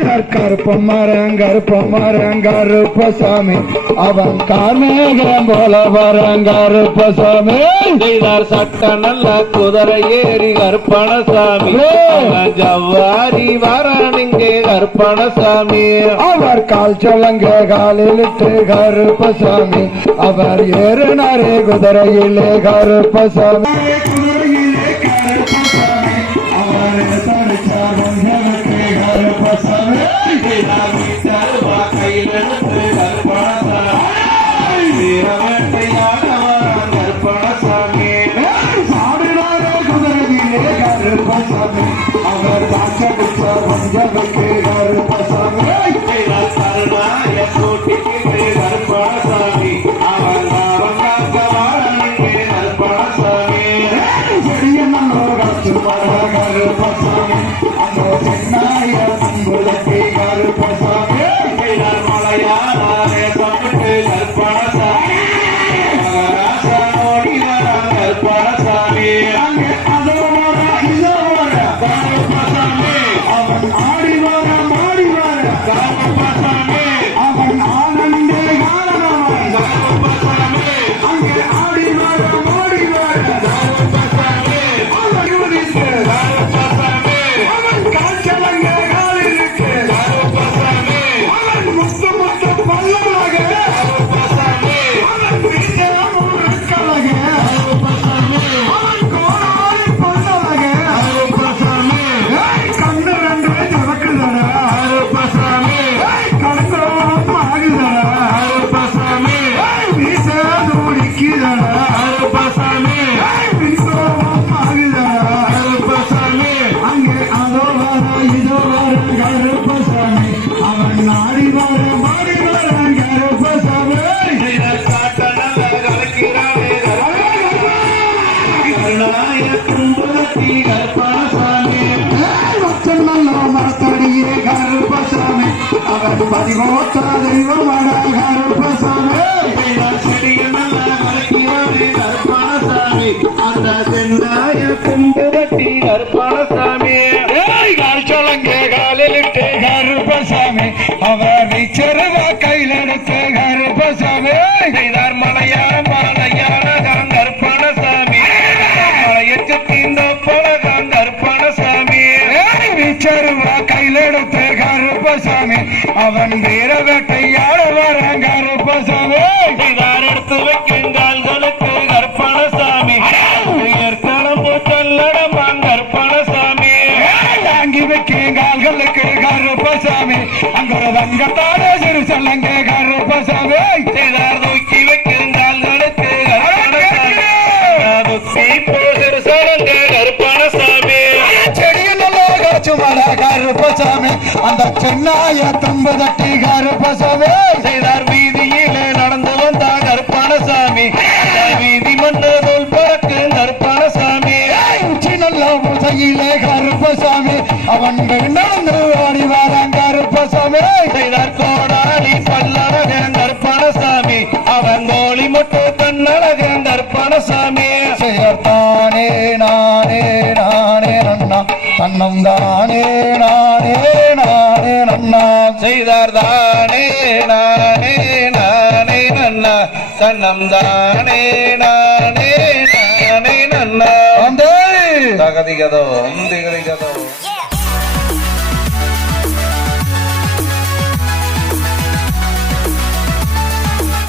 கருப்பம் மரங்கருப்பம் மரங்கருப்ப சாமி அவன் கானகம் போல வரங்கருப்ப சாமி செய்தார் சட்ட நல்ல குதிரை ஏறி கருப்பண சாமி ஜவ்வாரி வரணிங்கே கருப்பண சாமி அவர் கால் சொல்லங்க காலில் இட்டு கருப்ப சாமி அவர் ஏறினாரே குதிரையிலே கருப்ப குதிரையிலே கருப்ப சாமி அவர் பாசமிச்ச பஞ்சமிக்கு கருப்பசாமி சர்மா எக்கூட்டிக்கு கருப்பசாமி அவர் கருப்பசாமி கருப்பசாமி Pasa. அவர் பதிவோத்த தெய்வமான கருப்பசாமி செடியில் நல்ல மறக்கிறாரே கருப்பானசாமி அந்த தென்னாய கும்புவட்டி கருப்பானசாமி கால்ச்சோளங்கே காலிலிட்டு கருப்பசாமி அவர் நிச்சரவா கையில் எடுத்து கருப்பசாமி மன கருப்பசாமி அவன் வீர வேட்டையாட வர கருப்பசாமி செய்தார் எடுத்து வைக்கும் கால்களுக்கு கற்பணசாமி ஏற்களம் போச்சல்லடமான் கற்பணசாமி தாங்கி வைக்கும் கால்களுக்கு கருப்பசாமி அங்க தங்கத்தான சிறு சொல்லுங்க கருப்பசாமி செய்தார் தூக்கி வைக்கும் கால்களுக்கு செடியில் கருப்பசாமி அந்த பெண்ணாய தம்பதட்டி கருப்பசவே செய்தார் வீதியிலே நடந்து வந்தார் கருப்பானசாமி. வீதி மன்னதோல் பறக்கு கருப்பானசாமி. உச்சி நல்ல முசையிலே கருப்பசாமி. அவன் நடந்து ஆடி வரான் கருப்பசாமி. செய்தார் கோடாளி பல்லரகன் தன்னம் தானே நானே நானே நன்னா. செய்தார் தானே நானே நானே நன்னா. தன்னம் தானே நானே நானே நன்னா. வந்தே தகதிகதோ திகதிகதோ